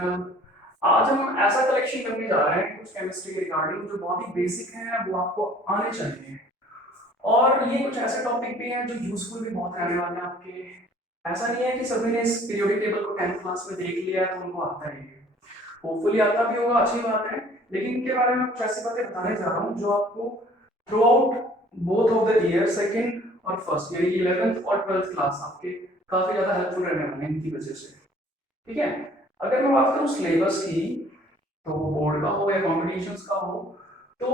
Channel. आज हम ऐसा कलेक्शन करने जा रहे हैं कुछ केमिस्ट्री के रिगार्डिंग जो बहुत ही बेसिक है, वो आपको आने चाहिए। और ये कुछ ऐसे टॉपिक भी हैं जो यूजफुल भी बहुत रहने वाले हैं आपके। ऐसा नहीं है कि सभी ने इस पीरियोडिक टेबल को 10th क्लास में देख लिया है तो उनको आता ही है। होपफुली आता भी होगा, अच्छी बात है। लेकिन इनके बारे में कुछ ऐसी बातें बताने जा रहा हूँ जो आपको through out both of the year, second और फर्स्ट, यानी 11th और 12th क्लास आपके काफी ज्यादा हेल्पफुल रहने वाले हैं इनकी वजह से। ठीक है। अगर मैं बात करूँ सिलेबस की, तो बोर्ड का हो या कॉम्पिटिशन्स का हो, तो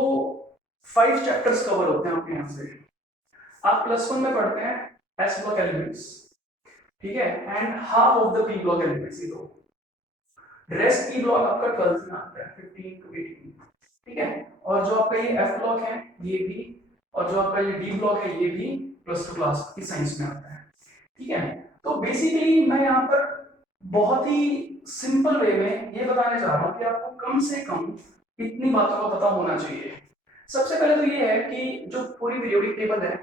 5 चैप्टर्स कवर होते हैं आपके यहाँ से। आप +1 में पढ़ते हैं एस ब्लॉक एलिमेंट्स, ठीक है, and half of the P block elements, ये दो। रेस्ट पी ब्लॉक आपका 12th में आता है 15 to 18, ठीक है। और जो आपका ये एफ ब्लॉक है ये भी, और जो आपका ये डी ब्लॉक है ये भी +2 क्लास की साइंस में आता है, ठीक है। तो बेसिकली मैं यहाँ पर बहुत ही सिंपल वे में ये बताने जा रहा हूँ कि आपको कम से कम इतनी बातों का पता होना चाहिए। सबसे पहले तो ये है कि जो पूरी पीरियोडिक टेबल है,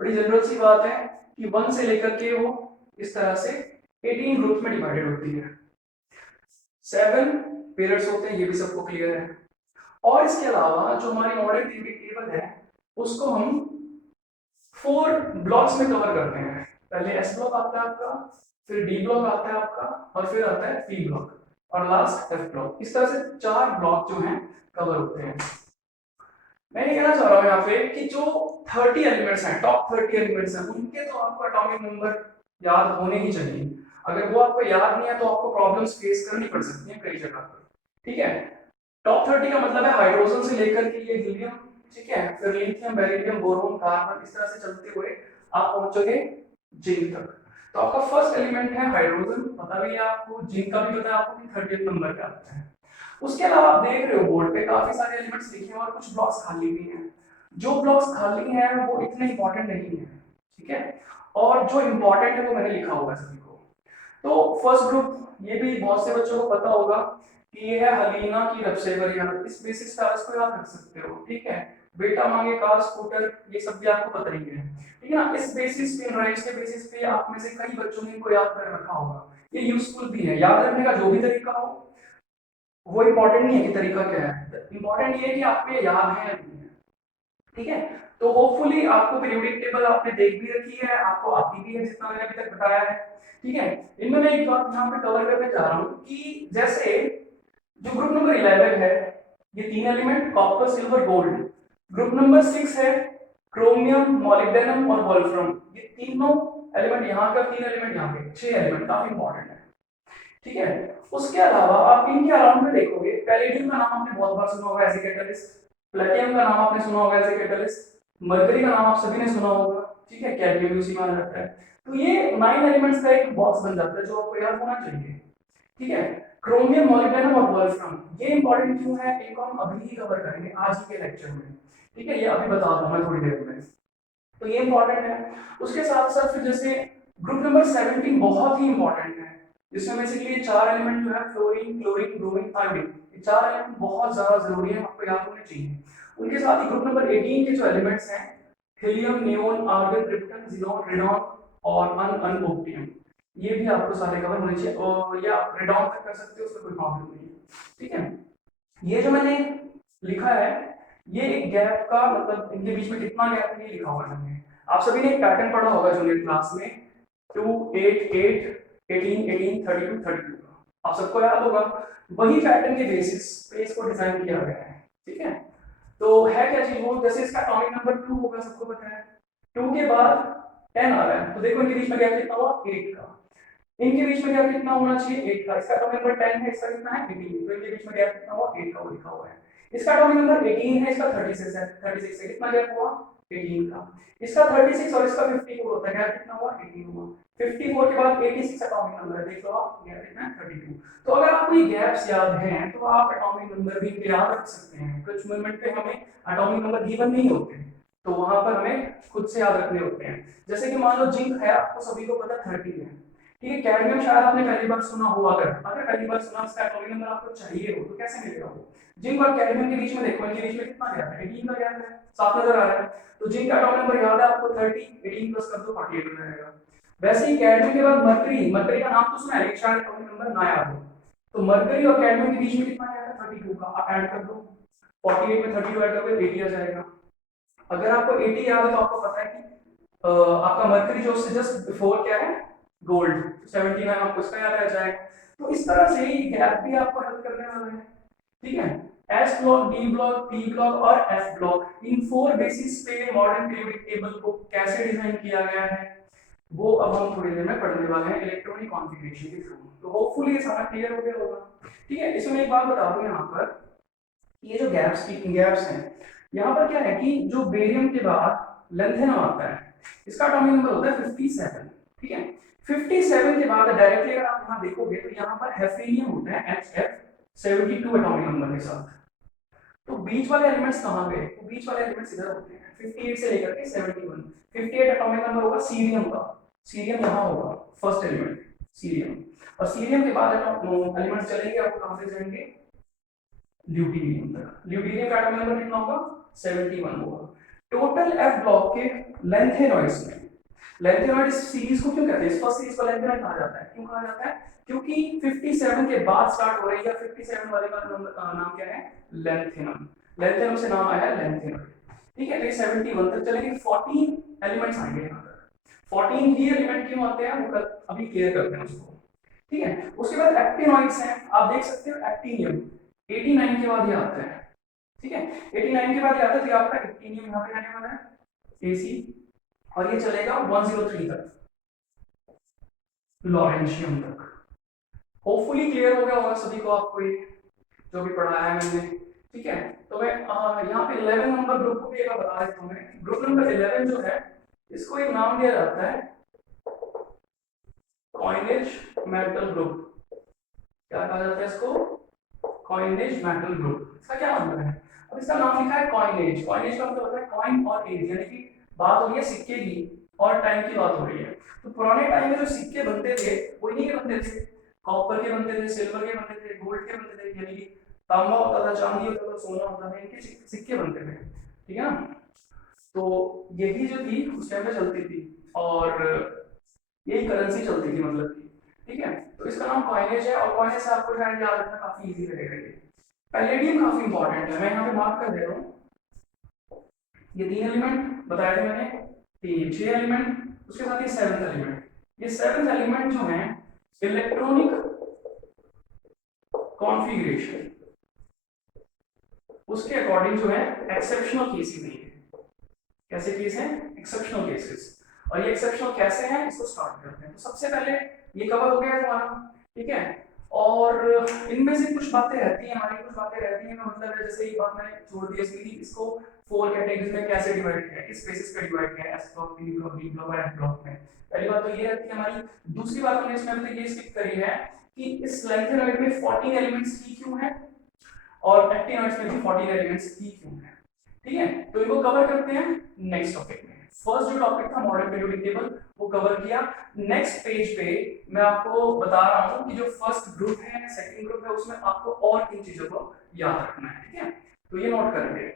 बड़ी जनरल सी बात है कि 1 से लेकर के वो इस तरह से 18 ग्रुप में डिवाइडेड होती है। 7 पीरियड्स होते हैं, ये भी सबको क्लियर है। और इसके अलावा जो हमारी मॉडर्न पीरियोडिक टेबल है उसको हम 4 ब्लॉक्स में कवर करते हैं। पहले एस ब्लॉक आता है आपका, फिर डी ब्लॉक आता है आपका, और फिर आता है पी ब्लॉक, और लास्ट एफ ब्लॉक। इस तरह से 4 ब्लॉक जो हैं कवर होते हैं। मैं ये कहना चाह रहा हूँ यहाँ पे कि जो 30 एलिमेंट्स हैं, टॉप 30 एलिमेंट्स हैं, उनके तो आपको एटॉमिक नंबर याद होने ही चाहिए। अगर वो आपको याद नहीं है तो आपको प्रॉब्लम्स फेस करनी पड़ सकती हैं कई जगह पर, ठीक है। टॉप 30 का मतलब है हाइड्रोजन से लेकर के ये हीलियम, ठीक है, फिर लिथियम, बेरिलियम, बोरोन, कार्बन, इस तरह से चलते हुए आप पहुंचोगे जिंक तक। तो आपका फर्स्ट एलिमेंट है हाइड्रोजन, पता भी है आपको, जिंक का भी पता है आपको कि 30th नंबर पे आता है। उसके अलावा आप देख रहे हो बोर्ड पे काफी सारे एलिमेंट्स लिखे हैं और कुछ ब्लॉक्स खाली भी हैं। जो ब्लॉक्स खाली हैं वो इतने इंपॉर्टेंट नहीं है, ठीक है, और जो इंपॉर्टेंट है वो मैंने लिखा हुआ है सभी को। तो फर्स्ट ग्रुप, ये भी बहुत से बच्चों को पता होगा कि ये है हलीना की रबसेवरिया, इस बेसिस पे आप इसको याद रख सकते हो, ठीक है। बेटा मांगे कार, स्कूटर, ये सब भी आपको पता ही है, ठीक है ना। इस बेसिस पे, राइट्स के बेसिस पे आप में से कई बच्चों ने इनको याद कर रखा होगा। ये यूजफुल भी है, याद रखने का जो भी तरीका हो वो इंपॉर्टेंट नहीं है कि तरीका क्या है, इंपॉर्टेंट ये है कि आपको ये याद है या नहीं है, ठीक है। तो होपफुली आपको पीरियोडिक टेबल आपने देख भी रखी है, आपको आती भी है जितना मैंने अभी तक बताया है, ठीक है। इनमें मैं एक बात यहाँ पे कवर करने जा रहा हूँ कि जैसे जो ग्रुप नंबर 11 है, ये 3 element copper, silver, gold. Group number 6 है क्रोमियम, मॉलिब्डेनम और वोल्फ्रम। ये तीनों एलिमेंट यहाँ पे, 3 एलिमेंट यहाँ पे, 6 एलिमेंट काफी इंपॉर्टेंट है, ठीक है। उसके अलावा आप इनके अराउंड में देखोगे, पैलेडियम का नाम आपने बहुत बार सुना होगा एज ए कैटलिस्ट, प्लेटिनम का नाम आपने सुना होगा एज ए कैटलिस्ट, मरकरी का नाम आप सभी ने सुना होगा, ठीक है, कैडमियम भी उसी में आ जाता है। तो ये 9 एलिमेंट्स का एक बॉक्स बन जाता है जो आपको याद होना चाहिए, ठीक है। क्रोमियम, मॉलिब्डेनम और वोल्फ्रम, ये इंपॉर्टेंट क्यों है, इनको हम अभी ही कवर करेंगे आज ही के लेक्चर में, ठीक है, ये अभी बता दूंगा थोड़ी देर में। तो ये इंपॉर्टेंट है। उसके साथ साथ फिर जैसे ग्रुप नंबर 17 बहुत ही इंपॉर्टेंट है, जिसमें बेसिकली ये 4 एलिमेंट जो है फ्लोरीन, क्लोरीन, ब्रोमीन, आयोडीन, ये 4 एलिमेंट बहुत ज्यादा जरूरी है, आपको याद होने चाहिए। उनके साथ ही ग्रुप नंबर 18 के जो एलिमेंट्स हैं, helium, neon, argon, krypton, xenon, radon और अनओप्टियम, ये भी आपको सारे कवर होने चाहिए, और या आप रेडॉन तक कर सकते हो, उसमें कोई प्रॉब्लम नहीं है, ठीक है। ये जो मैंने लिखा है, ये एक गैप का मतलब इनके बीच में कितना गैप है ये लिखा हुआ है। आप सभी ने एक पैटर्न पढ़ा होगा जूनियर क्लास में, 2 8 8 18 18 32 32 का, आप सबको याद होगा। वही पैटर्न के बेसिस पे इसको डिजाइन किया गया है, ठीक है। तो है क्या चीज वो, जैसे इसका एटॉमिक नंबर 2 होगा, सबको पता है। 2 के बाद 10 आ रहा है, तो देखो इनके बीच में गैप कितना हुआ, 8 का। इनके बीच में गैप कितना होना चाहिए, 8 का। इसका एटॉमिक नंबर 10 है, इसका कितना है, 18, तो इनके बीच में गैप कितना हुआ, 8 का, वो लिखा हुआ है। इसका एटॉमिक नंबर 18 है, इसका 36 है, 36 से कितना गैप हुआ, 18 का। इसका 36 और इसका 54 होता है, गैप कितना हुआ, 18 हुआ। 54 के बाद 86 एटॉमिक नंबर है, देख लो आप, गैप कितना है, 32। तो अगर आपको ये गैप्स याद हैं तो आप एटॉमिक नंबर भी याद रख सकते हैं। कुछ मोमेंट पे हमें एटॉमिक नंबर गिवन नहीं होते, तो वहां पर हमें खुद से याद रखने होते हैं। जैसे कि मान लो जिंक है, आपको सभी को पता 30 है, ठीक है। कैडमियम शायद आपने पहली बार सुना हो, अगर अगर पहली बार सुना, उसका एटॉमिक नंबर आपको चाहिए हो तो कैसे मिलेगा वो। जिंक और कैडमियम के बीच में देखो, इनके बीच में कितना गैप है, 18 का गैप है, साफ नजर आ रहा है। तो जिंक का एटॉमिक नंबर याद है आपको 30, 18 प्लस कर दो 48 हो जाएगा। वैसे ही कैडमियम के बाद मरकरी, मरकरी का नाम तो सुना है लेकिन शायद एटॉमिक नंबर ना याद हो, तो मरकरी और कैडमियम के बीच में कितना गैप है 32 का, आप ऐड कर दो 48 में 32 ऐड करोगे 80 आ जाएगा। अगर आपको 80 याद है तो आपको पता है कि आपका मरकरी जो उससे जस्ट बिफोर क्या है गोल्ड, 79 आपको इसका याद रह जाएगा। तो इस तरह से ही गैप भी आपको हेल्प करने वाला है, ठीक है। S block, D block, P block और एफ ब्लॉक, इन 4 बेसिस पे मॉडर्न पीरियोडिक टेबल को कैसे डिजाइन किया गया है वो अब हम थोड़ी देर में पढ़ने वाले हैं इलेक्ट्रॉनिक कॉन्फ़िगरेशन के थ्रू। तो होपफुली ये सारा क्लियर हो गया होगा, ठीक है। इसमें एक बात बता दूं यहाँ पर, ये जो गैप्स हैं, यहाँ पर क्या है कि जो बेरियम के बाद लेंथेनम आता है, इसका एटॉमिक नंबर होता है 57, ठीक है। 57 के बाद डायरेक्टली अगर आप यहाँ देखोगे तो यहाँ पर हेफेनियम होता है HF 72 एटॉमिक नंबर के साथ। तो बीच वाले एलिमेंट्स कहाँ गए? तो बीच वाले एलिमेंट्स इधर होते हैं 58 से लेकर के 71। 58 एटॉमिक नंबर होगा सीरियम का, सीरियम यहाँ होगा फर्स्ट एलिमेंट सीरियम, और सीरियम के बाद एलिमेंट्स चलेंगे आपको कहाँ पे जाएंगे ल्यूटीनियम तक। ल्यूटीनियम का एटॉमिक नंबर कितना होगा 71 होगा। टोटल एफ ब्लॉक के लेंथेनॉइड्स में, लेंथेनॉइड इस सीरीज को क्यों कहते हैं, इस फर्स्ट सीरीज को लेंथेनॉइड कहा जाता है, क्यों कहा जाता है? क्योंकि 57 के बाद स्टार्ट हो रही है, 57 वाले का नाम क्या है लेंथेनम, लेंथेनम से नाम आया है लेंथेनॉइड, ठीक है। तो ये 71 तक चलेंगे, 14 एलिमेंट्स आएंगे यहाँ पर। 14 ही एलिमेंट क्यों आते हैं वो अभी क्लियर करते हैं उसको, ठीक है। उसके बाद एक्टिनॉइड्स हैं, आप देख सकते हो एक्टिनियम 89 के बाद ये आता है, ठीक है। 89 के बाद ये आता है, तो ये आपका एक्टिनियम यहाँ पे आने वाला है AC, और ये चलेगा 103 तक लॉरेंशियम तक। होपफुली क्लियर हो गया होगा सभी को आपको ये जो भी पढ़ाया है मैंने, ठीक है। तो मैं यहाँ पे 11 नंबर ग्रुप को भी एक बता देता हूँ मैं। ग्रुप नंबर 11 जो है इसको एक नाम दिया जाता है कॉइनेज मेटल ग्रुप। क्या कहा जाता है इसको? Coinage metal group. इसका क्या मतलब है? अब इसका नाम लिखा है कॉइनेज, कॉइनेज का मतलब होता है कॉइन और एज, यानी कि बात हो रही है सिक्के की और टाइम की बात हो रही है। तो पुराने टाइम में जो सिक्के बनते थे वो इन्हीं के बनते थे, कॉपर के बनते थे, सिल्वर के बनते थे, गोल्ड के बनते थे, यानी कि तांबा होता था, चांदी होता था, सोना होता था, इनके सिक्के बनते थे, ठीक है ना। तो यही जो थी उस टाइम पे चलती थी और यही करेंसी चलती थी मतलब की, ठीक है। तो इसका नाम कॉइनेज है, और कॉइनेज से आपको शायद याद रखना काफी इजी रहेगा। ये पैलेडियम काफी इंपॉर्टेंट है, मैं यहाँ पे मार्क कर दे रहा हूँ। ये 3 एलिमेंट बताए थे मैंने, 6 एलिमेंट, उसके साथ ये 7th एलिमेंट। ये 7th एलिमेंट जो है इलेक्ट्रॉनिक कॉन्फ़िगरेशन उसके अकॉर्डिंग जो है एक्सेप्शनल केसेस नहीं है। कैसे केस हैं? Exceptional cases. और ये एक्सेप्शनल कैसे हैं इसको स्टार्ट करते हैं। तो सबसे पहले ये कवर हो गया है हमारा, ठीक है। और इनमें से कुछ बातें रहती हैं हमारी, कुछ बातें रहती हैं, मतलब है जैसे एक बात मैंने छोड़ दी इसकी, इसको 4 कैटेगरीज में कैसे डिवाइड किया है, किस बेसिस पे डिवाइड किया है, S block, B block, D block और एफ ब्लॉक में। पहली बात तो ये रहती है हमारी। दूसरी बात हमने इसमें अभी तक ये स्किप करी है कि इस लेंथेनॉइड में 14 एलिमेंट्स ही क्यों है और एक्टिनॉइड्स में भी 14 एलिमेंट्स ही क्यों है, ठीक है। तो इनको कवर करते हैं नेक्स्ट टॉपिक में। फर्स्ट जो टॉपिक था मॉडर्न पीरियोडिक टेबल वो कवर किया। नेक्स्ट पेज पे मैं आपको बता रहा हूं कि जो फर्स्ट ग्रुप है, सेकंड ग्रुप है, उसमें आपको और किन चीजों को याद रखना है, ठीक है। तो ये नोट करेंगे।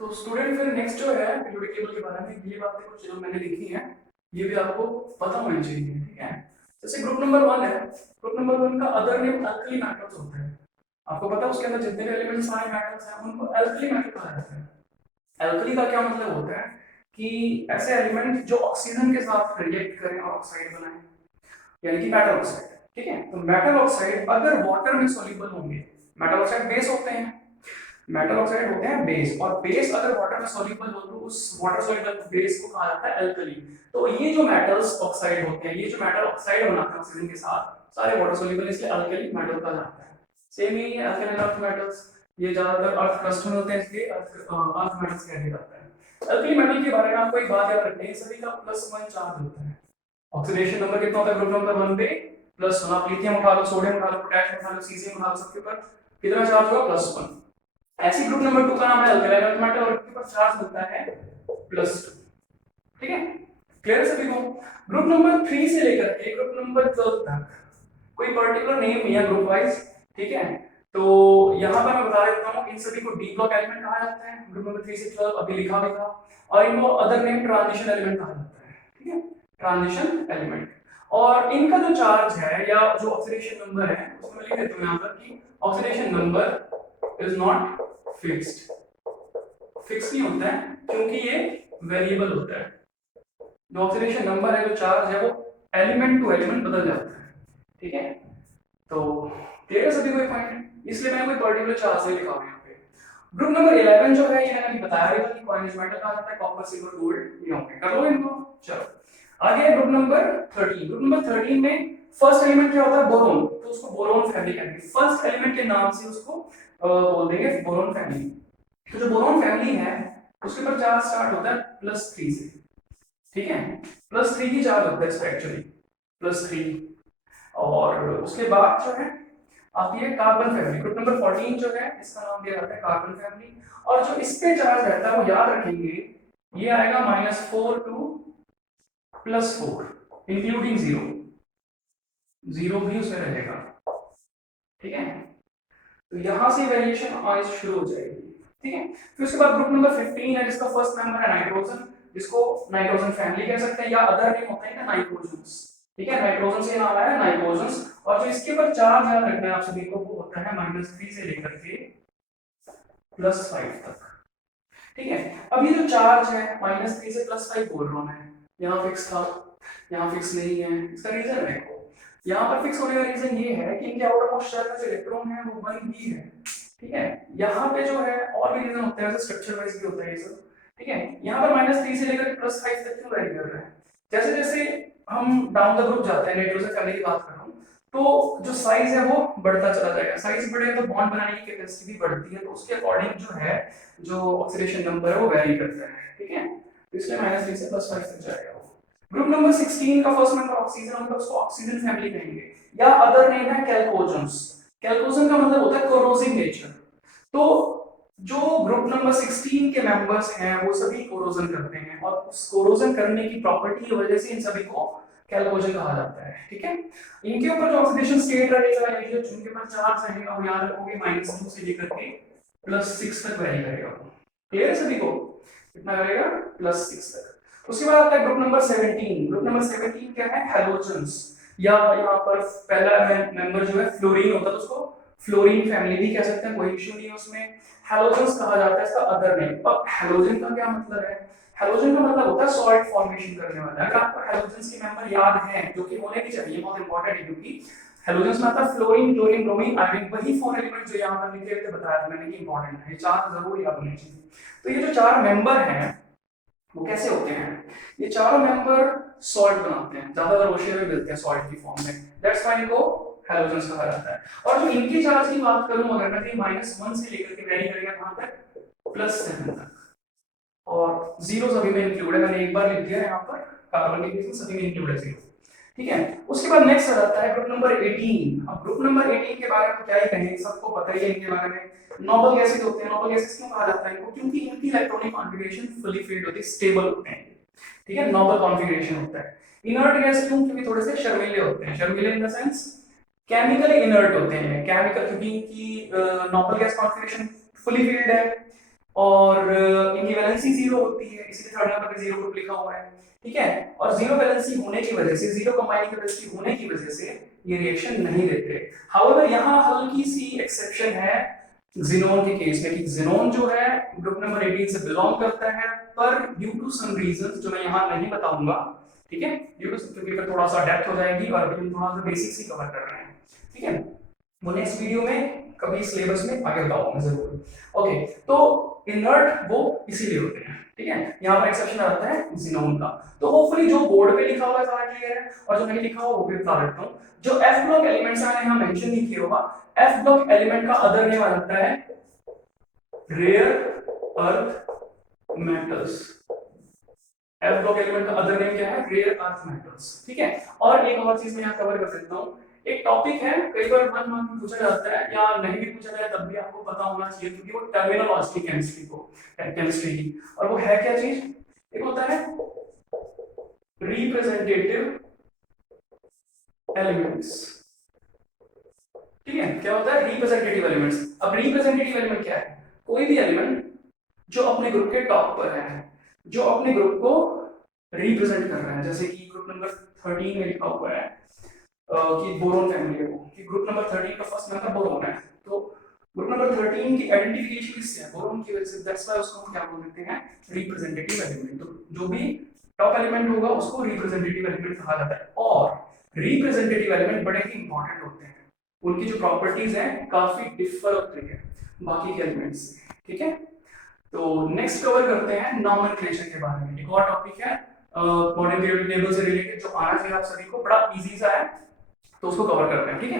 तो स्टूडेंट फिर नेक्स्ट जो है पीरियोडिक टेबल के बारे में ये बातें कुछ जो मैंने लिखी हैं ये भी आपको पता होनी चाहिए, ठीक है। जैसे ग्रुप नंबर 1 है, ग्रुप नंबर 1 का अदर नेम अल्कली मेटल्स होते हैं। आपको पता है उसके अंदर जितने भी एलिमेंट्स सारे मेटल्स हैं उनको अल्कली मेटल कहा जाता है। अल्कली का क्या मतलब होता है कि ऐसे एलिमेंट जो ऑक्सीजन के साथ रिएक्ट करें और ऑक्साइड बनाएं, यानी कि मेटल ऑक्साइड, ठीक है। तो मेटल ऑक्साइड अगर वाटर में सॉल्युबल होंगे, मेटल ऑक्साइड बेस होते हैं, मेटल ऑक्साइड होते हैं बेस, और बेस अगर वाटर में सॉल्युबल हो तो उस वाटर सॉल्युबल बेस को कहा जाता है अल्कली। तो ये जो मेटल्स ऑक्साइड होते हैं, ये जो मेटल ऑक्साइड बनाते हैं ऑक्सीजन के साथ, सारे वाटर सॉल्युबल, इसलिए अल्कली मेटल कहा जाता है। सेम ही अल्कलाइन अर्थ मेटल्स, ये ज्यादातर अर्थ क्रस्ट में होते हैं इसलिए अर्थ मेटल्स कहा जाता है। अल्कली मेटल के बारे में आपको एक बात याद रखनी है, सभी का +1 चार्ज होता है। ऑक्सीडेशन नंबर कितना होता है ग्रुप नंबर 1 पे +1। आप लिथियम उठा लो, सोडियम उठा लो, पोटेशियम उठा लो, सीजियम उठा लो, सबके ऊपर कितना चार्ज होगा +1। ऐसी ग्रुप नंबर 2 का नाम है अल्कलाइन अर्थ मेटल और इसके ऊपर चार्ज होता है +2, ठीक है। क्लियर सभी को? ग्रुप नंबर 3 से लेकर के ग्रुप नंबर 12 तक कोई पर्टिकुलर नेम नहीं है ग्रुप वाइज, ठीक है। तो यहां पर मैं बता देता हूं इन सभी को डी ब्लॉक एलिमेंट कहा जाता है, ग्रुप नंबर 3 से 12 अभी लिखा भी था, और इनको अदर नेम ट्रांजिशन एलिमेंट कहा जाता है, ठीक है, ट्रांजिशन एलिमेंट। और इनका जो चार्ज है या जो ऑक्सीडेशन नंबर है उसको मैं लिख देता हूँ यहाँ पर कि oxidation number is not fixed. Fix नहीं होता है क्योंकि ये वेरिएबल होता है। जो ऑक्सीडेशन नंबर है, जो चार्ज है, वो एलिमेंट टू एलिमेंट बदल जाता है। ठीक है, तो क्लियर है सभी को पॉइंट, इसलिए मैंने कोई पर्टिकुलर चार्ज नहीं लिखा हुआ यहाँ पे। ग्रुप नंबर 11 जो है ये मैंने अभी बताया ही था कि कॉइनेज मेटल कहा जाता है, कॉपर सिल्वर गोल्ड ये होंगे, कर लो इनको। चलो आगे ग्रुप नंबर 13। ग्रुप नंबर 13 में फर्स्ट एलिमेंट क्या होता है, बोरोन, तो उसको बोरोन फैमिली कहते हैं। फर्स्ट एलिमेंट के नाम से उसको बोल देंगे बोरोन फैमिली। तो जो बोरोन फैमिली है उसके ऊपर चार्ज स्टार्ट होता है +3 से। ठीक है, +3 की चार्ज होता है इस पे एक्चुअली, +3। और उसके बाद जो है आती है कार्बन फैमिली। ग्रुप नंबर 14 जो है इसका नाम दिया जाता है कार्बन फैमिली। और जो इस पे चार्ज रहता है वो याद रखेंगे, ये आएगा -4 टू +4 इंक्लूडिंग 0, 0 भी उसमें रहेगा। ठीक है, तो यहां से वेरिएशन आज शुरू हो जाएगी। ठीक है, फिर उसके बाद ग्रुप नंबर 15 है जिसका फर्स्ट मेंबर है नाइट्रोजन, जिसको नाइट्रोजन फैमिली कह सकते हैं या अदर नेम होते हैं ना नाइट्रोजन्स। ठीक है, नाइट्रोजन से नाम आया नाइट्रोजन्स। और जो इसके ऊपर चार्ज याद रखना है आप सभी को, वो होता है -3 से लेकर के +5 तक। ठीक है, अब ये जो चार्ज है -3 से +5 बोल रहा हूं मैं, यहाँ फिक्स था, यहाँ फिक्स नहीं है। इसका रीजन है, यहाँ पर फिक्स होने का रीजन ये है कि इनके आउटर मोस्ट शेल में जो इलेक्ट्रॉन है वो 1p है। ठीक है, यहाँ पे जो है और भी रीजन होते हैं, स्ट्रक्चर वाइज भी होता है ये सब। ठीक है, यहाँ पर -3 से लेकर +5 तक क्यों वैरी कर रहा है, जैसे जैसे हम डाउन द ग्रुप जाते हैं, नाइट्रोजन फैमिली की बात कर रहा हूँ, तो जो साइज है वो बढ़ता चला जाएगा। साइज बढ़ेगा तो बॉन्ड बनाने की कैपेसिटी भी बढ़ती है, तो उसके अकॉर्डिंग जो है जो ऑक्सीडेशन नंबर है वो वैरी करता है। ठीक है, तो इसलिए -3 से +5 तक जाएगा। ग्रुप नंबर 16 का फर्स्ट मेंबर ऑक्सीजन होगा, उसको ऑक्सीजन फैमिली कहेंगे या अदर नेम है कैल्कोजन्स। कैल्कोजन का मतलब होता है कोरोसिव नेचर। तो जो ग्रुप नंबर 16 के मेंबर्स हैं वो सभी कोरोजन करते हैं, और उस कोरोजन करने की प्रॉपर्टी की वजह से इन सभी को कैल्कोजन कहा जाता है। ठीक है, इनके ऊपर जो ऑक्सीडेशन स्टेट रहेगा या जो इनके ऊपर चार्ज रहेगा वो याद रखोगे -2 से लेकर के +6 तक वैरी करेगा। क्लियर है सभी को, कितना करेगा, +6 तक। उसके बाद आता है ग्रुप नंबर 17। ग्रुप नंबर 17 क्या है, हैलोजन्स, या यहाँ पर पहला मेंबर जो है फ्लोरीन होता है, तो उसको फ्लोरीन फैमिली भी कह सकते हैं, कोई इशू नहीं है उसमें। हैलोजन्स कहा जाता है इसका अदर नेम। अब हैलोजन का क्या मतलब है, हैलोजन का मतलब होता है सॉल्ट फॉर्मेशन करने वाला। अगर आपको हैलोजन्स के मेंबर याद हैं, जो कि होने भी चाहिए, बहुत इंपॉर्टेंट है, क्योंकि हैलोजन्स में आता है फ्लोरीन, क्लोरीन, ब्रोमीन, आयोडीन, वही 4 एलिमेंट जो यहाँ पर लिखे थे, बताया था मैंने कि इंपॉर्टेंट है, ये 4 जरूर याद होने चाहिए। तो ये जो 4 मेंबर हैं वो कैसे होते हैं, ये चारों मेंबर सॉल्ट बनाते हैं, ज्यादातर ओशियन में मिलते हैं सॉल्ट की फॉर्म में, दैट्स व्हाई इनको हैलोजन्स कहा जाता है। और जो इनकी चार्ज की बात करूं अगर मैं, तो -1 से लेकर के वैरी करेगा कहां तक, +7 तक, और जीरो सभी में इंक्लूड है, मैंने एक बार लिख दिया यहाँ पर, कार्बन के केस में सभी में इंक्लूड है जीरो। ठीक है, उसके बाद नेक्स्ट आ जाता है ग्रुप नंबर 18। अब ग्रुप नंबर 18 के बारे में क्या ही कहें, सबको पता ही है इनके बारे में। नोबल गैसेस होते हैं, नोबल गैसेस क्यों कहा जाता है इनको, क्योंकि इनकी इलेक्ट्रॉनिक कॉन्फ़िगरेशन फुली फील्ड होती है, स्टेबल होते हैं। ठीक है, नोबल कॉन्फ़िगरेशन होता है। इनर्ट गैस क्यों, क्योंकि थोड़े से शर्मीले होते हैं, शर्मीले in the sense chemically inert होते हैं, केमिकल, क्योंकि इनकी noble gas configuration fully filled है और इनकी वैलेंसी 0 होती है, इसलिए थर्ड नंबर पे 0 ग्रुप लिखा हुआ है। ठीक है, और 0 वैलेंसी होने की वजह से, 0 कंबाइनिंग कैपेसिटी होने की वजह से ये रिएक्शन नहीं देते। हाउएवर यहाँ हल्की सी एक्सेप्शन है ज़ीनोन के केस में, कि ज़ीनोन जो है ग्रुप नंबर 18 से बिलोंग करता है, पर ड्यू टू सम रीजंस जो मैं यहाँ नहीं बताऊंगा। ठीक है, ड्यू टू, क्योंकि फिर थोड़ा सा डेप्थ हो जाएगी और अभी हम थोड़ा सा बेसिक्स ही कवर कर रहे हैं। ठीक है, वो नेक्स्ट वीडियो में कभी सिलेबस में आगे बताऊंगा जरूर। ओके, तो इनर्ट वो इसीलिए होते हैं। ठीक है, यहाँ पर एक्सेप्शन आता है ज़ीनोन का। तो होपफुली जो बोर्ड पे लिखा हुआ है सारा क्लियर है, और जो नहीं लिखा हुआ वो भी बता देता हूँ। जो एफ ब्लॉक एलिमेंट्स मैंने यहाँ मेंशन नहीं किया होगा, एफ ब्लॉक एलिमेंट का अदर नेम आ जाता है rare earth metals. F block element का अदर नेम क्या है, रेयर अर्थ मेटल्स। ठीक है, और एक और चीज मैं यहाँ कवर कर देता हूँ, एक टॉपिक है, कई बार 1 मार्क में पूछा जाता है या नहीं भी पूछा जाए तब भी आपको पता होना चाहिए, क्योंकि वो टर्मिनोलॉजी केमिस्ट्री की, और वो है क्या चीज, एक होता है रिप्रेजेंटेटिव एलिमेंट्स। ठीक है, क्या होता है रिप्रेजेंटेटिव एलिमेंट्स। अब रिप्रेजेंटेटिव एलिमेंट क्या है, कोई भी एलिमेंट जो अपने ग्रुप के टॉप पर है, जो अपने ग्रुप को रिप्रेजेंट कर रहा है, जैसे कि ग्रुप नंबर 13 में लिखा हुआ है कि बोरोन फैमिली है वो, कि ग्रुप नंबर 13 का फर्स्ट मेंबर बोरोन है। तो ग्रुप नंबर 13 की आइडेंटिफिकेशन किससे है? बोरोन की वजह से। दैट्स व्हाई उसको हम क्या बोल देते हैं? Representative element. तो जो भी टॉप एलिमेंट होगा उसको रिप्रेजेंटेटिव एलिमेंट कहा जाता है। और रिप्रेजेंटेटिव एलिमेंट बड़े ही इंपॉर्टेंट होते हैं, उनकी जो प्रॉपर्टीज हैं काफी डिफर होती है बाकी के एलिमेंट्स से। ठीक है, तो नेक्स्ट कवर करते हैं नॉमेनक्लेचर के बारे में। एक और टॉपिक है मॉडर्न पीरियोडिक टेबल से रिलेटेड, जो आना चाहिए आप सभी को, बड़ा इजी सा है, तो उसको कवर करते हैं। ठीक है,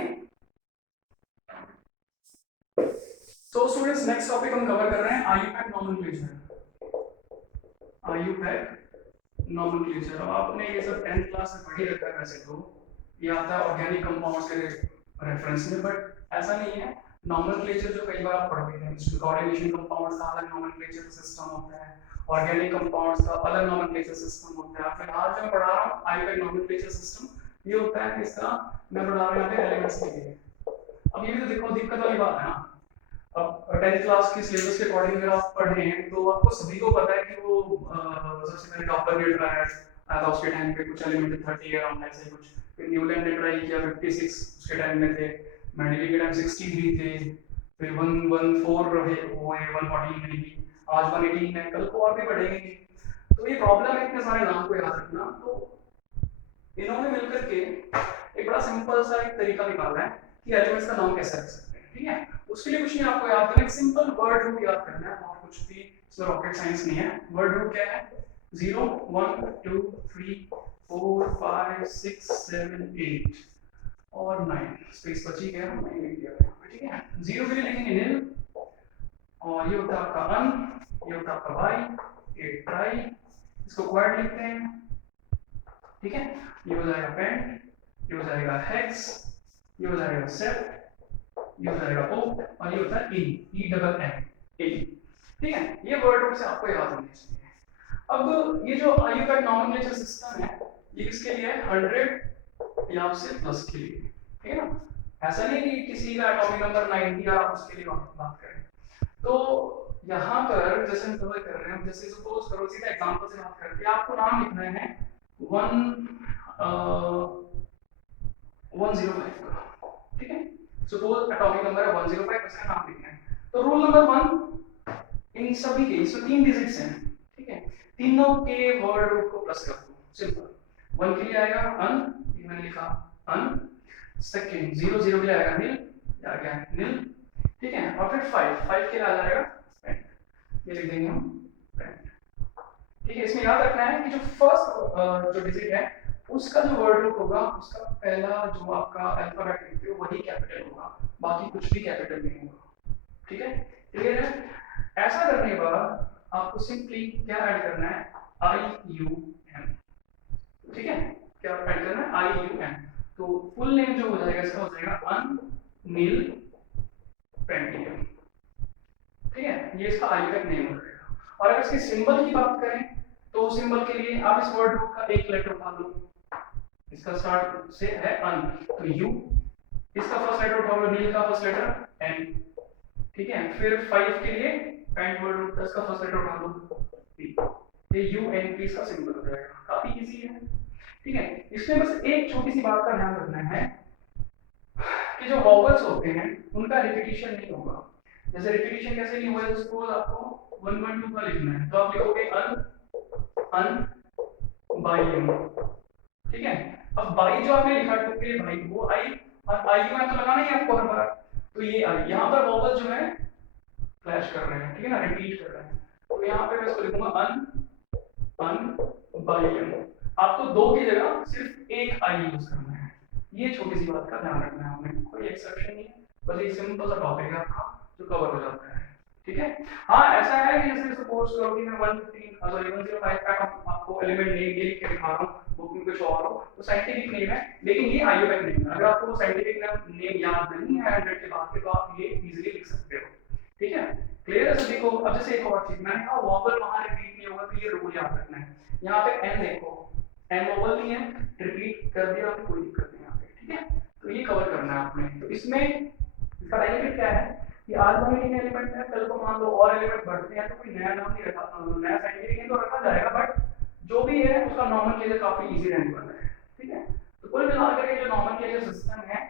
तो स्टूडेंट्स नेक्स्ट टॉपिक हम कवर कर रहे हैं आईयूपैक नॉमेनक्लेचर। आईयूपैक नॉमेनक्लेचर, अब आपने ये सब 10th क्लास में पढ़ ही रखा है वैसे तो, ये आता है ऑर्गेनिक कंपाउंड्स के रेफरेंस में, बट ऐसा नहीं है। नॉमेनक्लेचर जो कई बार आप पढ़ गए हैं, कोऑर्डिनेशन कंपाउंड्स का अलग नॉमेनक्लेचर सिस्टम होता है, ऑर्गेनिक कंपाउंड्स का अलग नॉमेनक्लेचर सिस्टम होता है। फिलहाल जो मैं पढ़ा रहा हूँ आईयूपैक नॉमेनक्लेचर सिस्टम, ये होता है इसका, मैं पढ़ा रहा हूँ यहाँ पे एलिमेंट्स के लिए। अब ये भी तो देखो दिक्कत वाली बात है ना। अब 10th क्लास की सिलेबस के अकॉर्डिंग अगर आप पढ़े हैं तो आपको सभी को पता है कि वो सबसे पहले कॉपर ने ट्राई आया था उसके टाइम पे, कुछ एलिमेंट 30 अराउंड ऐसे कुछ। फिर न्यूलैंड ने ट्राई किया 56 उसके टाइम में थे, मेंडली के टाइम 63 थे, फिर 114 रहे वो 114 में भी, आज 118 है, कल को और भी बढ़ेंगे। तो ये प्रॉब्लम है इतने सारे नाम को याद रखना। तो इन्होंने मिलकर के एक बड़ा सिंपल सा एक तरीका निकाला है कि एलिमेंट्स का नाम कैसे रख सकते हैं। ठीक है, उसके लिए कुछ नहीं, आपको याद करना, एक सिंपल वर्ड रूट याद करना है, और कुछ भी इसमें रॉकेट साइंस नहीं है। वर्ड रूट क्या है? 0 1 2 3 4 5 6 7 8 और 9, स्पेस बची गया, 9 लिख दिया गया। ठीक है, 0 के लिए लिखेंगे नील, और ये होता है आपका अन, ये होता है आपका बाई, ये ट्राई, इसको क्वाड लिखते हैं। ठीक है, ये हो जाएगा पेंट, ये हो जाएगा हेक्स, ये हो जाएगा सेट, ये हो जाएगा ओ, और ये होता है ई डबल एन, इन। ठीक है, ये वर्ड रूट से आपको याद होने चाहिए। अब ये जो आईयूपैक नॉमेनक्लेचर सिस्टम है, ये किसके लिए है? 100 या उससे प्लस के लिए। ठीक है ना, ऐसा नहीं कि किसी का एटॉमिक नंबर 90 या उसके लिए बात करें। तो यहाँ पर जैसे हम कवर कर रहे हैं, जैसे सपोज करो सीधा एग्जांपल से बात करते हैं, आपको नाम लिखना है 105 का। ठीक है, सपोज एटॉमिक नंबर है 105, इसका नाम लिखना है। तो रूल नंबर 1, इन सभी के इसमें 3 डिजिट्स हैं। ठीक है, तीनों के वर्ड रूट को प्लस कर दो, सिंपल। 1 के लिए आएगा अन, ये मैंने लिखा अन। सेकंड 0 0 के लिए आएगा नील, आ गया नील। ठीक है, और फिर 5 के लिए आ जाएगा पेंट, ये लिख देंगे हम पेंट। ठीक है, इसमें याद रखना है कि जो फर्स्ट जो डिजिट है उसका जो वर्ड रूट होगा, उसका पहला जो आपका अल्फाबेट लिखते हो वही कैपिटल होगा, बाकी कुछ भी कैपिटल नहीं होगा। ठीक है, क्लियर है? ऐसा करने के बाद आपको सिंपली क्या ऐड करना है? आई यू एम। ठीक है, क्या ऐड करना है? आई यू एम। तो फुल नेम जो हो जाएगा इसका हो जाएगा अन नील पेंटियम। ठीक है, ये इसका आईयूपैक नेम हो जाएगा। और अगर इसके सिंबल की बात करें तो सिंबल के लिए आप इस वर्ड रूट का एक लेटर उठा लो, इसका स्टार्ट से है अन, तो यू, इसका फर्स्ट लेटर उठा लो, नील का फर्स्ट लेटर एन। ठीक है, फिर 5 के लिए पेंट वर्ड रूट का इसका फर्स्ट लेटर उठा लो पी, ये यू एन पी इसका सिंबल हो जाएगा। काफी इजी है। ठीक है, इसमें बस एक छोटी सी बात का ध्यान रखना है कि जो वॉवल्स होते हैं उनका रिपीटिशन नहीं होगा। जैसे रिपीटिशन कैसे नहीं हुआ, सपोज आपको 1.2 का लिखना है तो आप लिखोगे अन बाई। ठीक है, अब बाई जो आपने लिखा टू के भाई वो आई, और आई यू तो लगाना ही आपको हर बार, तो ये आई। यहाँ पर वॉवल जो है क्लैश कर रहे हैं, ठीक है ना, रिपीट कर रहे हैं, तो यहाँ पे मैं इसको लिखूंगा अन बाई एम। आपको दो की जगह सिर्फ एक आई यूज करना है, ये छोटी सी बात का ध्यान रखना है आपने, कोई एक्सेप्शन नहीं है, बस एक सिंपल सा टॉपिक है आपका जो कवर हो जाता है। ठीक है, हाँ ऐसा है कि जैसे सपोज करो कि मैं 105 का आपको एलिमेंट नेम ये लिख के दिखा रहा हूँ, बुक में कुछ और हो तो साइंटिफिक नेम है, लेकिन ये आईयूपैक नेम है। अगर आपको साइंटिफिक नेम याद नहीं है 100 के बाद के तो आप ये इजीली लिख सकते हो। ठीक है, क्लियर है सभी को? अब जैसे एक और चीज मैंने कहा वॉवल वहां रिपीट नहीं होगा, तो ये रूल याद रखना है। यहाँ पे एन देखो, एन वॉवल नहीं है, रिपीट कर दिया आपने, कोई दिक्कत नहीं यहाँ पे। ठीक है, तो ये कवर करना है आपने। तो इसमें इसका बेनिफिट क्या है कि आज मीटिंग एलिमेंट है, कल को मान लो और एलिमेंट बढ़ते हैं तो कोई नया नाम नहीं रखा, नया साइंटिफिक नेम तो रखा जाएगा, बट जो भी है उसका नॉर्मल चीजें काफी इजी रहने वाला है। ठीक है। तो कुल मिलाकर के जो नॉर्मल के जो सिस्टम है,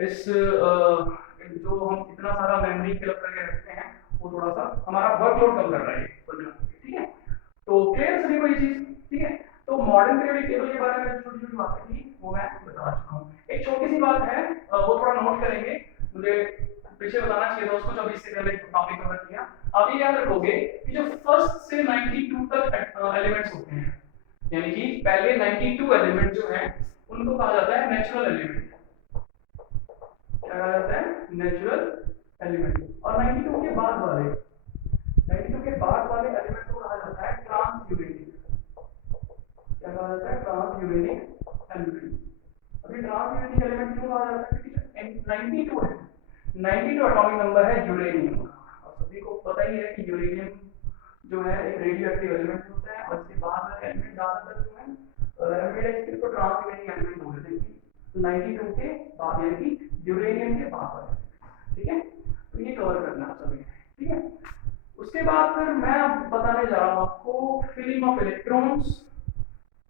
इस जो हम इतना सारा मेमोरी फिल करके रखते हैं, वो थोड़ा सा हमारा वर्कलोड कम कर रहा है कुल मिलाकर के, ठीक है। तो क्लियर सभी को ये चीज, ठीक है। तो मॉडर्न पीरियोडिक टेबल के बारे में छोटी छोटी बातें थी वो मैं बता चुका हूँ। एक छोटी सी बात है, वो थोड़ा नोट करेंगे, मुझे पीछे बताना चाहिए था उसको जब इससे पहले टॉपिक कवर किया। आप ये याद रखोगे कि जो फर्स्ट से 92 तक एलिमेंट्स होते हैं, यानी कि पहले 92 एलिमेंट जो है उनको कहा जाता है नेचुरल एलिमेंट। क्या कहा जाता है? Natural element. और 92 के बाद वाले एलिमेंट को कहा जाता है ट्रांसयूरेनिक। क्या कहा जाता है? ट्रांसयूरेनिक एलिमेंट। अभी ट्रांसयूरेनिक एलिमेंट क्यों कहा जाता है? क्योंकि 92 है, 92 एटॉमिक नंबर है यूरेनियम का। और सभी को पता ही है कि यूरेनियम जो है एक रेडियो एक्टिव एलिमेंट होता है, और इसके बाद वाले एलिमेंट ज्यादातर जो है रेडियो को ट्रांसयूरेनिक एलिमेंट बोलते हैं, 92 के बाद, यानी कि यूरेनियम के बाद वाले, ठीक है। तो ये कवर करना सभी, ठीक है। उसके बाद फिर मैं अब बताने जा रहा हूँ आपको filling of electrons,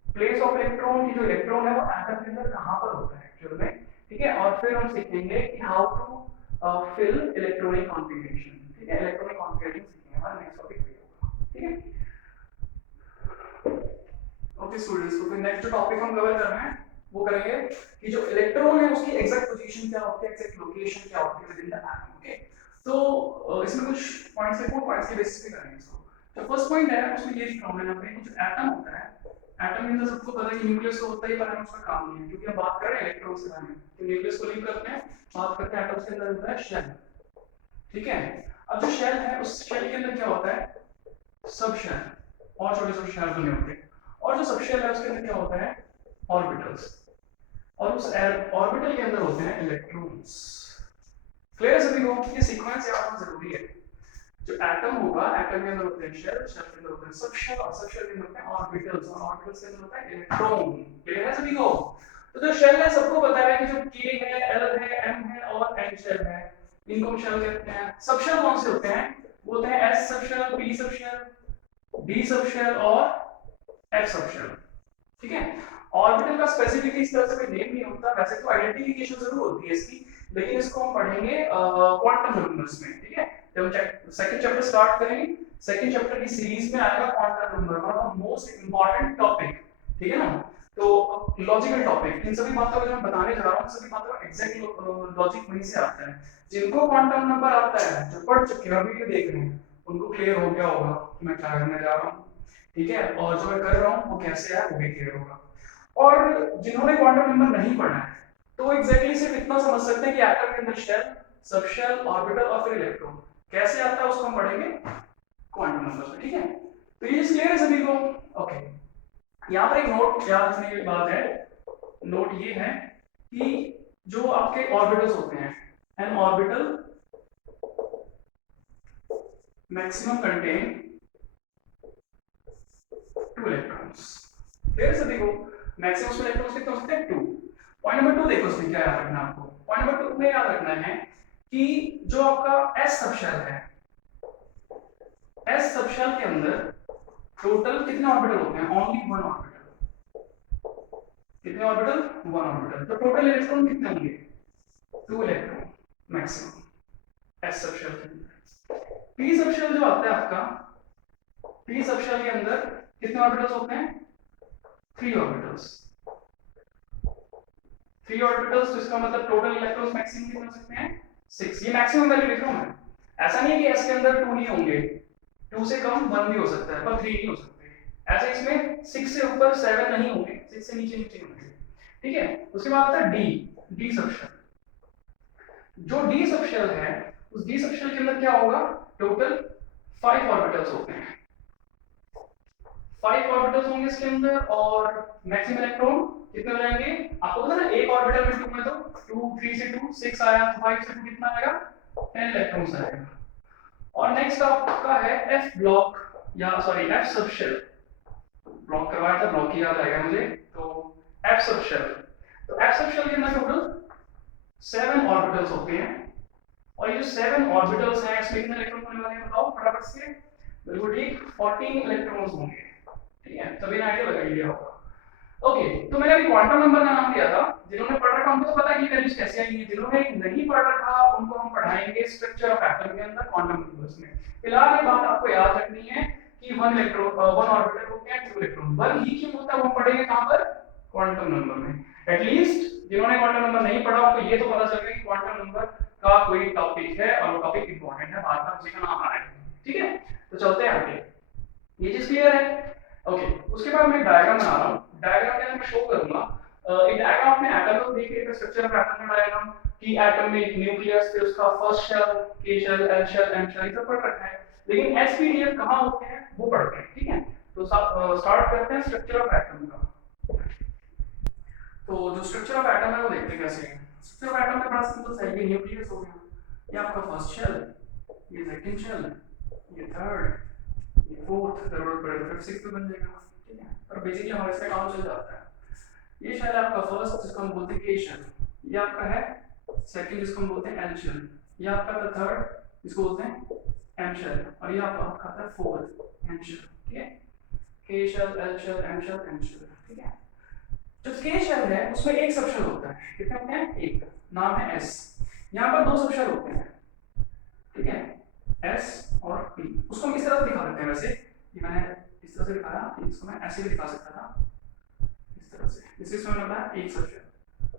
place of electron की जो इलेक्ट्रॉन है वो एटम के अंदर कहाँ पर होता है एक्चुअल में, ठीक है। और फिर हम सीखेंगे कि how to fill electronic configuration, ठीक है। इलेक्ट्रॉनिक कॉन्फ़िगरेशन सीखेंगे, हमारा नेक्स्ट टॉपिक पे होगा, ठीक है। ओके स्टूडेंट्स, तो फिर नेक्स्ट जो टॉपिक हम कवर कर रहे हैं वो करेंगे कि जो इलेक्ट्रॉन है उसकी एग्जैक्ट पोजीशन क्या होती है, एग्जैक्ट लोकेशन क्या होती है with in the atom, okay. तो इसमें कुछ पॉइंट्स है, 4 पॉइंट्स के बेसिस पे करेंगे इसको। तो फर्स्ट पॉइंट है उसमें ये प्रॉब्लम है कि जो एटम होता है, एटम के अंदर सबको पता है कि न्यूक्लियस तो होता ही, पर हम उसका काम नहीं है क्योंकि हम बात कर रहे हैं इलेक्ट्रॉन्स के बारे में। तो न्यूक्लियस को लीव करते हैं, बात करते हैं एटम्स के अंदर होता है शेल, ठीक है। अब जो शेल है उस शेल के अंदर क्या होता है? सब शेल, और छोटे छोटे शेल बने होते हैं, और जो सब शेल है उसके अंदर क्या होता है? ऑर्बिटल्स, और उस ऑर्बिटल के अंदर होते हैं इलेक्ट्रॉन्स। क्लियर है सभी को? ये सीक्वेंस याद होना जरूरी है। जो एटम होगा, एटम के अंदर होते हैं शेल, शेल के अंदर होते हैं सब शेल, और सब शेल के अंदर होते हैं ऑर्बिटल्स, और ऑर्बिटल्स के अंदर होता है इलेक्ट्रॉन। क्लियर है सभी को? तो जो शेल है सबको पता है कि जो k है, l है, m है और n शेल है, इनको हम शेल कहते हैं। सब शेल कौन से होते हैं? वो होते हैं s sub shell, p sub shell, d sub shell और f सब शेल, ठीक है। ऑर्बिटल का स्पेसिफिकली इस तरह से कोई नेम नहीं होता, वैसे तो आइडेंटिफिकेशन जरूर होती है इसकी, लेकिन इसको हम पढ़ेंगे क्वांटम नंबर्स में, ठीक है। जब सेकंड चैप्टर स्टार्ट करेंगे, सेकंड चैप्टर की सीरीज में आएगा quantum number, one of the most important topic, ठीक है ना। तो लॉजिकल टॉपिक, इन सभी बातों को जो मैं बताने जा रहा हूँ, सभी बातों का एग्जैक्ट लॉजिक वहीं से आता है। जिनको क्वांटम नंबर आता है, जो पढ़ चुके हैं, वीडियो देख रहे हैं, उनको क्लियर हो गया होगा कि मैं क्या करने जा रहा हूँ, ठीक है। और जो मैं कर रहा हूँ वो कैसे है वो भी क्लियर होगा। और जिन्होंने क्वांटम नंबर नहीं पढ़ा है, तो एग्जैक्टली सिर्फ इतना समझ सकते हैं कि एटम के अंदर शेल, सब शेल, ऑर्बिटल और फिर इलेक्ट्रॉन कैसे आता है उसको हम पढ़ेंगे क्वांटम नंबर्स में, ठीक है। तो ये क्लियर है सभी को? ओके। यहाँ पर एक नोट याद रखने की बात है, नोट ये है कि जो आपके ऑर्बिटल्स होते हैं, N orbital maximum contain 2 electrons. Clear सभी को? मैक्सिमम इलेक्ट्रॉन्स कितने हो सकते हैं? 2। पॉइंट नंबर 2 देखो, इसमें क्या याद रखना है आपको? पॉइंट नंबर 2 में याद रखना है कि जो आपका s सबशेल है, s सबशेल के अंदर टोटल कितने ऑर्बिटल होते हैं? Only 1 orbital. कितने ऑर्बिटल? 1 ऑर्बिटल। तो टोटल इलेक्ट्रॉन कितने होंगे? 2 इलेक्ट्रॉन मैक्सिमम s सबशेल के अंदर। p सबशेल जो आता है आपका, p सबशेल के अंदर कितने ऑर्बिटल्स होते हैं? 3 ऑर्बिटल्स। 3 ऑर्बिटल्स, तो इसका मतलब टोटल इलेक्ट्रॉन्स मैक्सिमम कितने हो सकते हैं? 6। ये मैक्सिमम वैल्यू लिख रहा हूं मैं, ऐसा नहीं है कि s के अंदर 2 नहीं होंगे, 2 से कम 1 भी हो सकता है, पर 3 नहीं हो सकते। ऐसे इसमें 6 से ऊपर 7 नहीं होंगे, 6 से नीचे नीचे होंगे, ठीक है। उसके बाद आता है d सबशेल। जो d सबशेल है, उस d सबशेल के अंदर क्या होगा? टोटल 5 ऑर्बिटल्स होते हैं, 5 ऑर्बिटल्स होंगे इसके अंदर, और मैक्सिमम इलेक्ट्रॉन कितने हो जाएंगे? आपको पता है ना, एक ऑर्बिटल में 2 में तो 2, 3 से 2 6 आया, तो 5 से 2 कितना आएगा? 10 इलेक्ट्रॉन्स आएगा। और नेक्स्ट आपका है f ब्लॉक, या सॉरी f सबशेल। ब्लॉक करवाया था, ब्लॉक ही याद आएगा मुझे, तो f सबशेल। तो f सबशेल के अंदर टोटल 7 ऑर्बिटल्स होते हैं, और ये जो 7 ऑर्बिटल्स हैं इसमें कितने इलेक्ट्रॉन होने वाले हैं बताओ फटाफट से? बिल्कुल ठीक, 14 इलेक्ट्रॉन्स होंगे, ठीक है। सभी ने आइडिया लगा लिया होगा। ओके, तो मैंने अभी क्वांटम नंबर का नाम दिया था। जिन्होंने पढ़ रखा उनको तो पता है कि वैल्यूज कैसे आएंगी, जिन्होंने नहीं पढ़ रखा उनको हम पढ़ाएंगे स्ट्रक्चर ऑफ एटम के अंदर क्वांटम नंबर्स में। फिलहाल ये बात आपको याद रखनी है कि वन ऑर्बिटल होते हैं 2 इलेक्ट्रॉन। वन ही क्यों होता है वो हम पढ़ेंगे कहां पर, क्वांटम नंबर में। एटलीस्ट जिन्होंने क्वांटम नंबर नहीं पढ़ा उनको ये तो पता चल गया कि क्वांटम नंबर का कोई टॉपिक है और वो टॉपिक इंपॉर्टेंट है, बार बार उसी का नाम आ रहा है। ठीक है, तो चलते हैं आगे। ये चीज क्लियर है? ओके, उसके बाद मैं डायग्राम बना रहा हूँ। डायग्राम के अंदर मैं शो करूंगा एक डायग्राम में एटम को देखिए, स्ट्रक्चर ऑफ एटम का डायग्राम कि एटम में एक न्यूक्लियस, फिर उसका first shell, K shell, L shell, M shell, ये सब पढ़ रखा है। लेकिन एसपीडीएफ कहां होते हैं वो पढ़ते हैं। ठीक है, तो स्टार्ट करते हैं स्ट्रक्चर ऑफ एटम का। तो जो स्ट्रक्चर ऑफ एटम है वो देखते हैं कैसे है। स्ट्रक्चर ऑफ एटम में बड़ा सिंपल सा है, ये न्यूक्लियस हो गया, ये आपका फर्स्ट शेल, ये सेकंड शेल, ये थर्ड, ये फोर्थ, जरूरत पड़े तो फिर सिक्स्थ बन जाएगा। ठीक है, और बेसिकली हमारे इसमें काम चल जाता है। ये शेल है आपका फर्स्ट, जिसको हम बोलते हैं के शेल, ये आपका है सेकंड, जिसको हम बोलते हैं एल शेल, ये आपका था थर्ड, जिसको बोलते हैं एम शेल, और ये आपका आता है फोर्थ, एम शेल। ठीक है, K shell, L shell, M shell, M shell. ठीक है, जो के शेल है उसमें एक सबशेल होता है, कितने होते हैं, एक, नाम है एस। यहाँ पर दो सबशेल होते हैं, ठीक है, एस और पी। उसको हम इस तरह से दिखा देते हैं, वैसे ये मैंने इस तरह से दिखाया, इसको मैं ऐसे भी दिखा सकता था, इस तरह से। इसमें मैंने बताया एक सबशेल,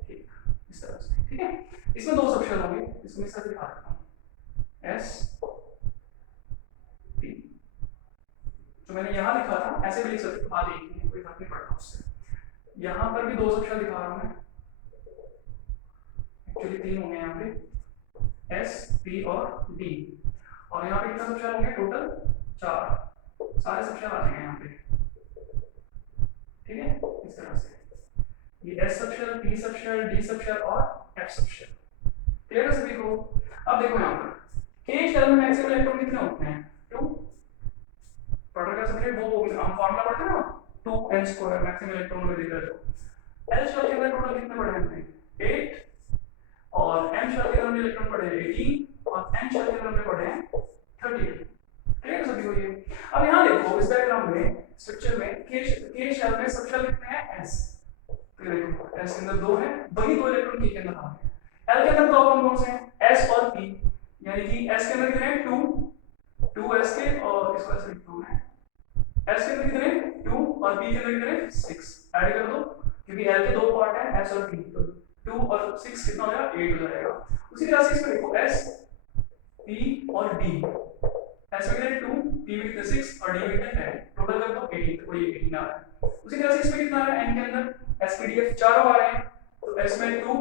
ठीक, इस तरह से। ठीक है, इसमें दो सबशेल होंगे, इसको मैं इस तरह से दिखा देता हूँ, एस पी। जो मैंने यहाँ लिखा था ऐसे भी लिख सकते, बात एक ही है, कोई फर्क नहीं पड़ता उससे। यहाँ पर भी दो सबशेल दिखा रहा हूँ मैं, एक्चुअली तीन होंगे यहाँ पे, एस, पी और डी। और यहाँ पे कितना सबशेल होंगे टोटल, 4, सारे सबशेल आ जाएंगे यहाँ पे। ठीक है, इस तरह से ये S subshell, P subshell, D subshell और एफ सबशेल। क्लियर है सभी को? अब देखो यहाँ पर के शेल में मैक्सिमम इलेक्ट्रॉन कितने होते हैं, 2। पढ़ रखा सबने, वो हम फार्मूला पढ़ते हैं ना, 2n² मैक्सिमम इलेक्ट्रॉन में दिख रहा है। तो एल शेल के अंदर टोटल कितने पढ़े हमने, 8, और एम शेल के अंदर इलेक्ट्रॉन पढ़े 18, और एन शेल के अंदर पढ़े हैं 38। ठीक है सभी को ये? अब यहाँ देखो इस डायग्राम में, स्ट्रक्चर में के शेल में सबशेल कितने हैं, एस। तो देखो एस के अंदर 2 है, वही 2 इलेक्ट्रॉन के अंदर आ गए। एल के अंदर 2 कौन से हैं, एस और पी, यानी कि एस के अंदर कितने हैं, 2 एस के, और इसको ऐसे लिखता हूं मैं, एस के अंदर कितने 2 और पी के अंदर कितने 6। ऐड कर दो, क्योंकि एल के 2 पार्ट है, एस और पी, तो 2 और 6 कितना हो जाएगा, 8 हो जाएगा। उसी तरह से इसमें देखो एस, पी और डी, एस में कितने 2, पी में कितने 6 और डी में कितने 10, टोटल कर दो 18, तो ये 18 आ रहा है। उसी तरह से इसमें कितना आ रहा है, एन के अंदर एसपीडीएफ चारों आ रहे हैं, तो एस में 2,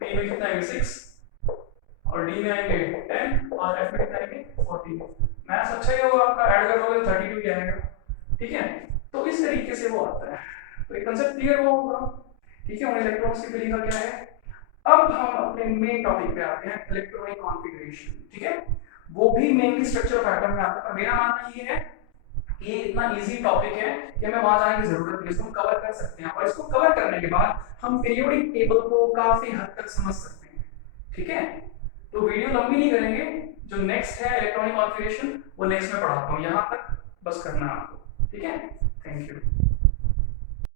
पी में कितना आएंगे 6 और डी में आएंगे 10 और एफ में कितना आएंगे 14। मैथ्स अच्छा ही होगा आपका, ऐड कर लोगे तो 32 ही आएगा। ठीक है, तो इस तरीके से वो आता है। तो एक कांसेप्ट क्लियर हुआ होगा। ठीक है, और इलेक्ट्रॉन्स की तरीका क्या है। अब हम अपने मेन टॉपिक पे आते हैं, इलेक्ट्रॉनिक कॉन्फ़िगरेशन। ठीक है, वो भी मेनली स्ट्रक्चर ऑफ एटम में आता है, पर मेरा मानना ये है कि ये इतना इजी टॉपिक है कि हमें वहां जाने की जरूरत नहीं, इसको कवर कर सकते हैं, और इसको कवर करने के बाद हम पीरियोडिक टेबल को काफी हद तक समझ सकते हैं। ठीक है, तो वीडियो लंबी नहीं करेंगे, जो नेक्स्ट है इलेक्ट्रॉनिक कॉन्फ़िगरेशन वो नेक्स्ट में पढ़ाता हूँ, यहाँ तक बस करना है आपको। ठीक है, थैंक यू।